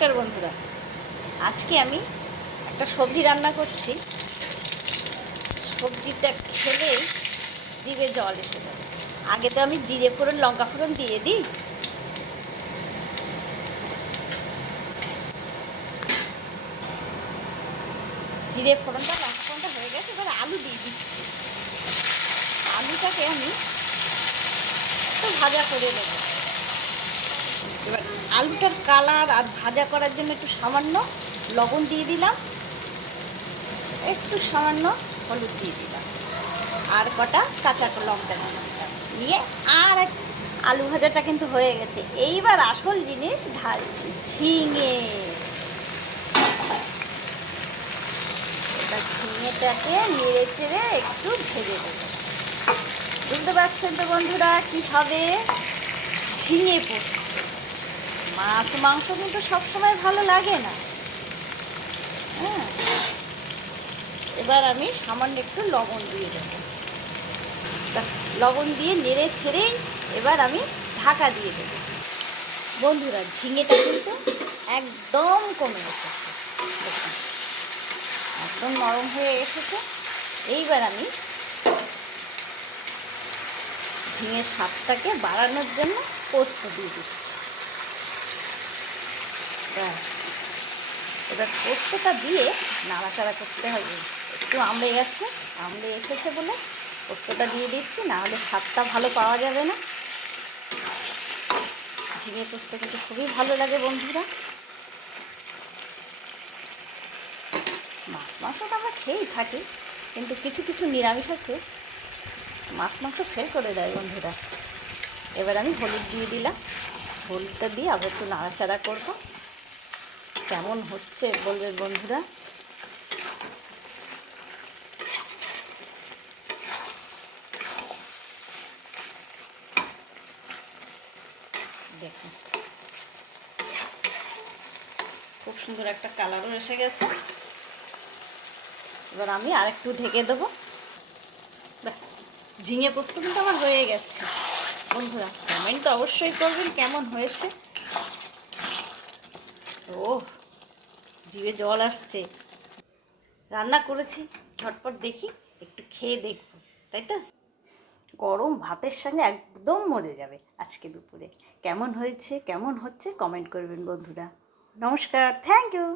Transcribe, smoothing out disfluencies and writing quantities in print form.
নমস্কার বন্ধুরা, আজকে আমি একটা সবজি রান্না করছি। সবজিটা খেলেই জিভে জল এসে যাবে। আগে তো আমি জিরে ফোড়ন লঙ্কা ফোড়ন দিয়ে দিই। জিরে ফোড়নটা লঙ্কা ফোড়নটা হয়ে গেছে, এবার আলু দিয়ে দিচ্ছি। আলুটাকে আমি একটু ভাজা করে নেব। এবার আলুটার কালার আর ভাজা করার জন্য একটু সামান্য লবণ দিয়ে দিলাম, একটু সামান্য হলুদ দিয়ে দিলাম, আর কটা কাঁচা লঙ্কা নিয়ে আর এক আলু ভাজাটা কিন্তু হয়ে গেছে। এইবার আসল জিনিস ঢালছি, ঝিঙে। এবার ঝিঙেটাকে নেড়ে চেড়ে একটু ভেজে দেবো। বুঝতে পারছেন তো বন্ধুরা কি হবে? ঝিঙে পোস্ত। মাছ মাংস কিন্তু সবসময় ভালো লাগে না। হ্যাঁ, এবার আমি সামান্য একটু লবণ দিয়ে দেবো। লবণ দিয়ে নেড়ে ছেড়ে এবার আমি ঢাকা দিয়ে দেবো। বন্ধুরা, ঝিঙেটা কিন্তু একদম কমে এসেছে, দেখুন একদম নরম হয়ে এসেছে। এইবার আমি ঝিঙের স্বাদটাকে বাড়ানোর জন্য পোস্ত দিয়ে দিচ্ছি। ব্যাস, এবার পোস্তটা দিয়ে নাড়াচাড়া করতে হবে। একটু আমড়ে গেছে, আমড়ে এসেছে বলে পোস্তটা দিয়ে দিচ্ছি, না হলে স্বাদটা ভালো পাওয়া যাবে না। ঝিঙে পোস্ত কিন্তু খুবই ভালো লাগে বন্ধুরা। মাছ মাংস তো আমরা খেয়েই থাকি, কিন্তু কিছু কিছু নিরামিষ আছে মাছ মাংস ফেল করে দেয় বন্ধুরা। এবার আমি হলুদ দিয়ে দিলাম। হলুদটা দিয়ে আবার একটু নাড়াচাড়া করবো। কেমন হচ্ছে বলবেন বন্ধুরা। দেখুন খুব সুন্দর একটা কালারও এসে গেছে। এবার আমি আরেকটু ঢেকে দেবো। ব্যাস, ঝিঙে পোস্ত কিন্তু আমার হয়ে গেছে। বন্ধুরা কমেন্ট তো অবশ্যই করবেন কেমন হয়েছে। ও, জিভে জল আসছে। রান্না করেছি ঝটপট, দেখি একটু খেয়ে দেখব, তাই তো? গরম ভাতের সঙ্গে একদম মজে যাবে আজকে দুপুরে। কেমন হয়েছে কেমন হচ্ছে কমেন্ট করবেন বন্ধুরা। নমস্কার, থ্যাংক ইউ।